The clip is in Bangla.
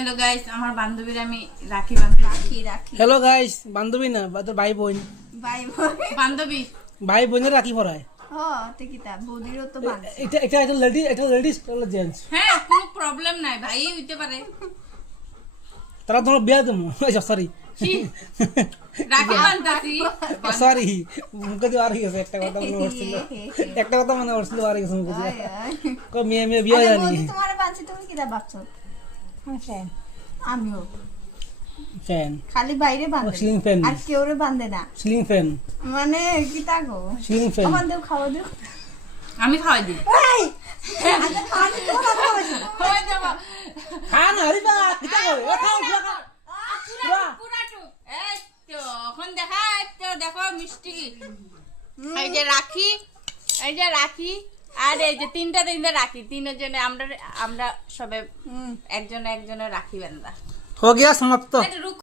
हेलो गाइस আমার বান্ধবীর আমি রাখি বাঁধছি রাখি हेलो गाइस বান্ধবী না তোর ভাই বোন বান্ধবী ভাই বোনের রাখি পরায় তে কিতা বৌদিরও তো বাঁধছে এটা লেডিস জেন্টস হ্যাঁ কোনো প্রবলেম নাই ভাই হইতে পারে তারা তোমার বিয়া দেবো সরি রাখি বাঁধতাছি সরি মুখে দিয়ে আর গেছে একটা কথা মনে পড়ছিল আর গেছে মুখে দিয়ে কো মেয়ে বিয়া জানি বৌদি তোমারে বাঁধছে তুমি কিতা ভাবছো হ্যাঁ আমিও ফ্যান খালি বাইরে বাঁধে সিলিং ফ্যান আর কেউরে বাঁধে না সিলিং ফ্যান মানে কিতা গো সিলিং ফ্যান আমার দেও খাওয়া দেও আমি খাওয়াই দিই এই আচ্ছা খাওয়া দেও তোরা খাওয়াইছো হয়ে যাব খান হরিবা কিতা করে ও খাও পুরাটু এই তো এখন দেখা তো দেখো মিষ্টি এই যে রাখি আর এই যে তিনটা রাখি তিনজনে আমরা সবে একজনে রাখি বান্ধা हो गया समाप्त।